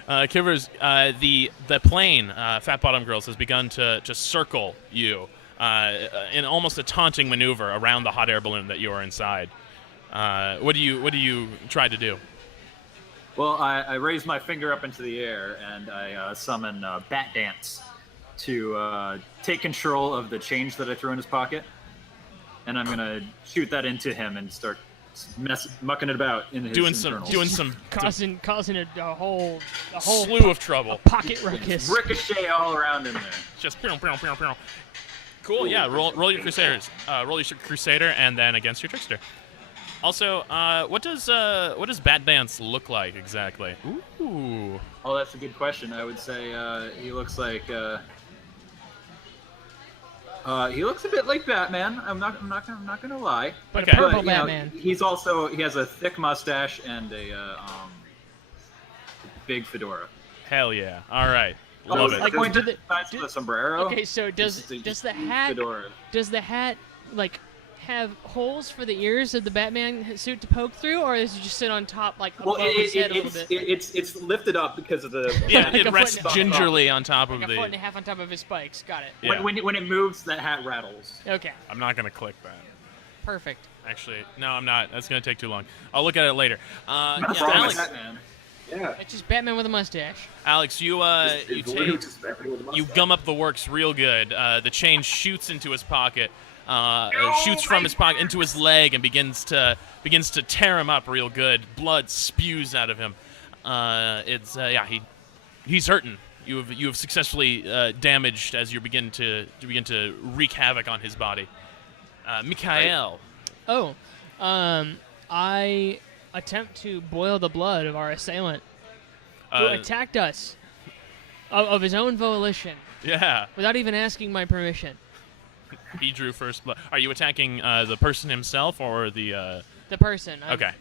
Kivers, the plane, Fat Bottom Girls, has begun to circle you. In almost a taunting maneuver around the hot air balloon that you are inside. What do you try to do? Well, I raise my finger up into the air and I summon Bat Dance to take control of the change that I threw in his pocket, and I'm gonna shoot that into him and start mucking it about in his internals. doing some causing a whole slew of trouble. pocket ruckus. Ricochet all around in there. Just cool. Yeah. Roll your Crusaders. Roll your Crusader and then against your Trickster. Also, what does Bat Dance look like exactly? Ooh. Oh, that's a good question. I would say he looks like he looks a bit like Batman. I'm not gonna lie. But Okay. a purple But, Batman. he has a thick mustache and a big fedora. Hell yeah. All right. Love it. like, Does do it the- size of a sombrero? Okay, so does the hat Fedora. like have holes for the ears of the Batman suit to poke through, or does it just sit on top like above his head a little bit? It's lifted up because of the Yeah, Like it a rests foot and a- gingerly on top of Like a foot and the. a half on top of his spikes. Got it. Yeah. when it moves, that hat rattles. Okay, I'm not gonna click that. perfect. Actually, no, I'm not. That's gonna take too long. I'll look at it later. What's Yeah, wrong Alex, with Batman? Yeah. It's just Batman with a mustache. Alex, you It's literally take just Batman with a you mustache. gum up the works real good. The chain shoots into his pocket, shoots from his pocket into his leg, and begins to tear him up real good. Blood spews out of him. He's hurting. You have successfully damaged as you begin to wreak havoc on his body. Mikhail. Oh, I attempt to boil the blood of our assailant who attacked us. of his own volition, Yeah. without even asking my permission. He drew first blood. Are you attacking the person himself or the? The person. Okay.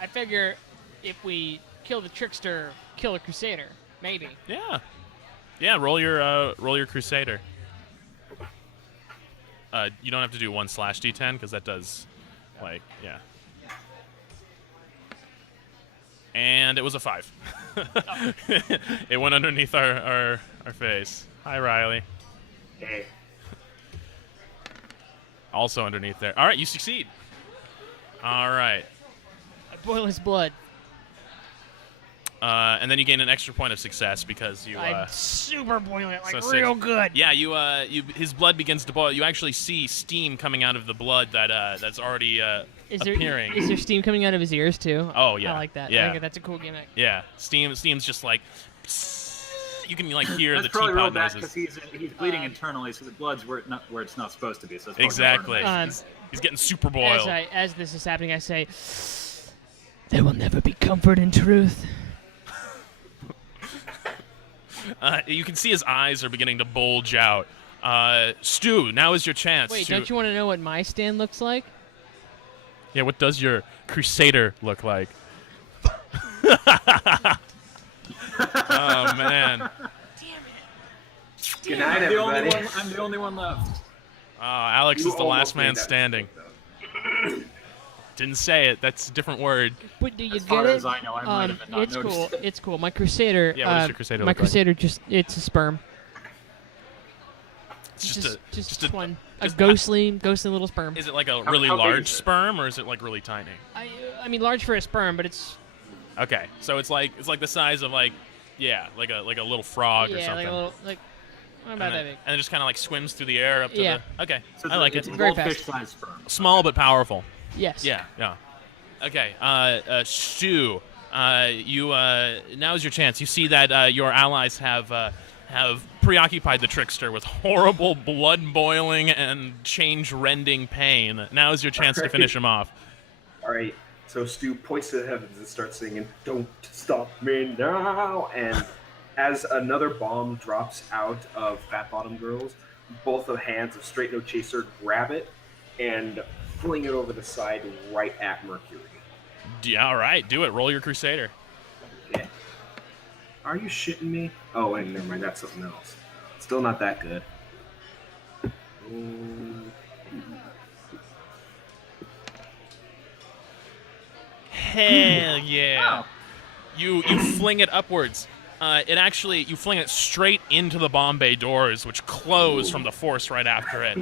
I figure if we kill the trickster, kill a crusader, maybe. Yeah. Yeah. Roll your Crusader. You don't have to do 1/d10 because that does, like, yeah. And it was a 5. It went underneath our face. Hi, Riley. Hey. Also underneath there. All right, you succeed. All right. I boil his blood. And then you gain an extra point of success because you. I super boil it, like so real 6. good. Yeah, his blood begins to boil. You actually see steam coming out of the blood that's already appearing. Is there steam coming out of his ears too? Oh yeah. I like that. Yeah. I think that's a cool gimmick. Yeah, steam's just like. You can like hear That's the probably real teapot bad noises. because he's bleeding internally, so the blood's where it's not supposed to be. So it's probably Exactly. not He's getting super boiled. As this is happening, I say, "There will never be comfort in truth." You can see his eyes are beginning to bulge out. Stu, now is your chance. Wait, to... don't you want to know what my stand looks like? Yeah, what does your Crusader look like? Oh, man. Good night, I'm the only everybody. one. I'm the only one left. Alex You is the last almost man made that standing. mistake, though. Didn't say it. That's a different word. But do you As get far it? as I know, I might have not It's noticed cool. it. It's cool. My Crusader. Yeah, what does your Crusader My look like? Crusader it's a sperm. It's Just a one. just- A ghostly little sperm. Is it like a How- really how big large is it? sperm, or is it like really tiny? I mean, large for a sperm, but it's Okay, so it's like the size of like a little frog or yeah, something. like a little not and, about then, that big. and it just kind of like swims through the air up to Yeah. the. Okay, So I like it's it. a Very goldfish-sized sperm. Small but powerful. Yes. Yeah. Okay, Stu, now's your chance. You see that your allies have preoccupied the trickster with horrible blood-boiling and change-rending pain. Now's your chance to finish him off. All right. So Stu points to the heavens and starts singing, "Don't stop me now!" And as another bomb drops out of Fat Bottom Girls, both the hands of Straight No Chaser grab it and fling it over the side right at Mercury. Yeah, all right, do it. Roll your Crusader. Okay. Are you shitting me? Oh, wait, never mind. That's something else. Still not that good. Hell yeah! Oh. You fling it upwards. You fling it straight into the bomb bay doors, which close from the force right after it.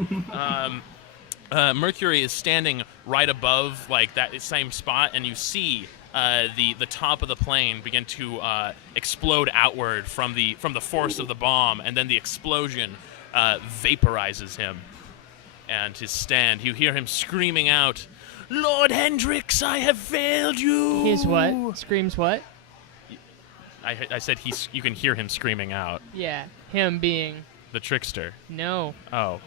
Mercury is standing right above like that same spot, and you see the top of the plane begin to explode outward from the force of the bomb, and then the explosion vaporizes him and his stand. You hear him screaming out, "Lord Hendrix, I have failed you!" His what? Screams what? I said you can hear him screaming out. Yeah. Him being The trickster. no. Oh.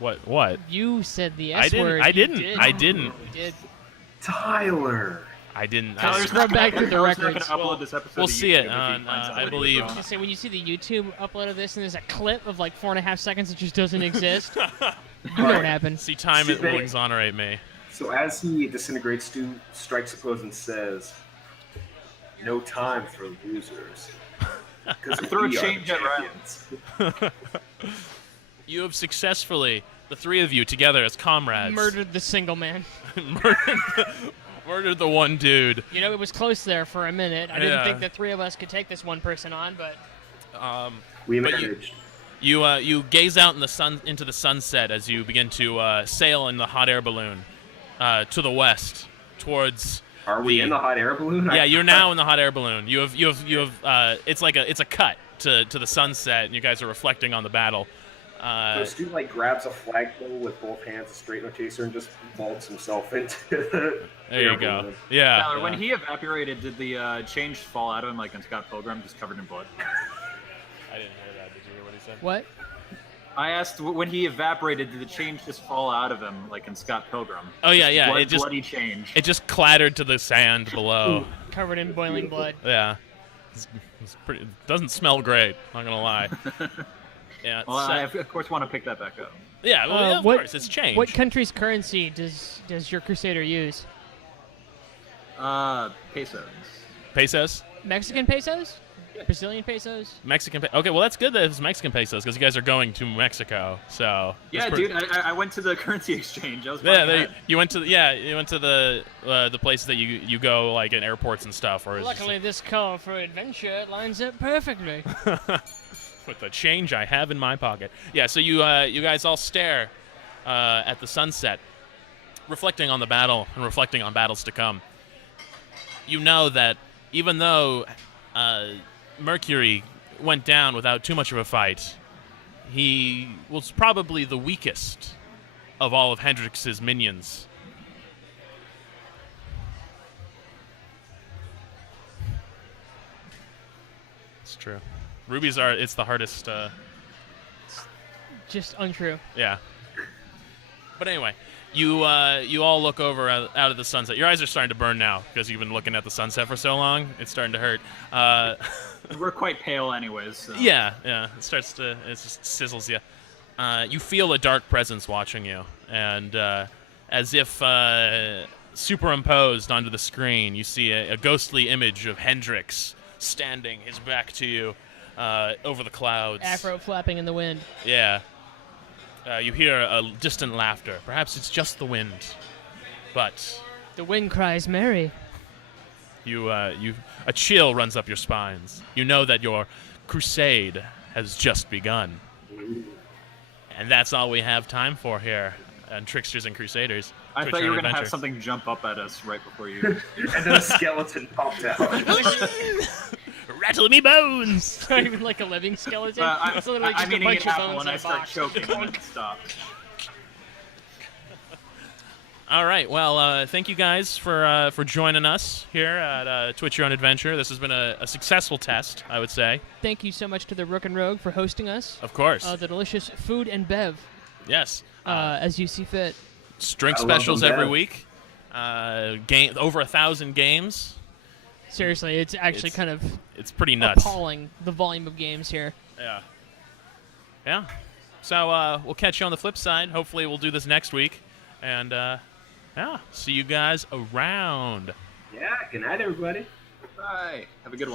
What? You said the S I didn't. word. I You didn't. did. I didn't. You did. Tyler! I didn't. Tyler's Scrub back through the Tyler's not records. gonna upload this episode We'll to see it YouTube if he on, finds out I that believe- he's I was wrong. gonna say when you see the YouTube upload of this and there's a clip of like 4.5 seconds that just doesn't exist, you know what happened. See, time it will Stupid. exonerate me. So as he disintegrates, Stu strikes a pose and says, "No time for losers." Because Throw a we are change at Riley. champions. You have successfully, the three of you together as comrades, Murdered the single man. murdered the one dude. You know, it was close there for a minute. I didn't Yeah. think the three of us could take this one person on, but We But you- managed. You gaze out into the sunset as you begin to sail in the hot air balloon to the west towards. Are we in the hot air balloon? Yeah, you're now in the hot air balloon. You have. It's a cut to the sunset, and you guys are reflecting on the battle. So Stu like grabs a flagpole with both hands, a Straight No Chaser, and just vaults himself into the There you air go. balloon. Yeah. Tyler, when yeah. he evaporated, did the change fall out of him like in Scott Pilgrim, just covered in blood? I didn't hear that. Did you hear what he said? what? I asked when he evaporated, did the change just fall out of him like in Scott Pilgrim? Oh yeah, Just yeah. blood, It just bloody change. it just clattered to the sand below. Covered in boiling blood. Yeah. It's pretty. It doesn't smell great. Not gonna lie. Yeah. Well, I of course want to pick that back up. Yeah. Well, yeah, of course, it's changed. What country's currency does your Crusader use? Pesos. Pesos. Mexican pesos? Brazilian pesos? Mexican. Okay, well that's good that it's Mexican pesos because you guys are going to Mexico. So. Yeah, dude, I went to the currency exchange. I was you went to the places that you go like in airports and stuff. Or Luckily, this call for adventure lines up perfectly. With the change I have in my pocket. Yeah. So you guys all stare at the sunset, reflecting on the battle and reflecting on battles to come. You know that even though Mercury went down without too much of a fight, he was probably the weakest of all of Hendrix's minions. It's true. Rubies it's the hardest. Just untrue. Yeah. But anyway, you all look over out of the sunset. Your eyes are starting to burn now because you've been looking at the sunset for so long. It's starting to hurt. We're quite pale anyways. So. Yeah. It just sizzles you. You feel a dark presence watching you, and as if superimposed onto the screen, you see a ghostly image of Hendrix standing, his back to you, over the clouds. Afro flapping in the wind. Yeah. You hear a distant laughter. Perhaps it's just the wind, but the wind cries merry. A chill runs up your spines. You know that your crusade has just begun, and that's all we have time for here on Tricksters and Crusaders. I thought you were gonna have something jump up at us right before you. And then a skeleton popped out. Rattle me bones! It's not even like a living skeleton. It's literally just I'm a eating bunch an of apple bones and in I a start box. choking and then stop. All right. Well, thank you guys for joining us here at Twitch Your Own Adventure. This has been a successful test, I would say. Thank you so much to the Rook Rogue for hosting us. Of course. The delicious food and bev. Yes. As you see fit. Drink specials every week. Over 1,000 games. Seriously, it's actually kind of pretty nuts. Appalling, the volume of games here. Yeah. So we'll catch you on the flip side. Hopefully we'll do this next week. And see you guys around. Yeah, good night, everybody. Bye. Have a good one.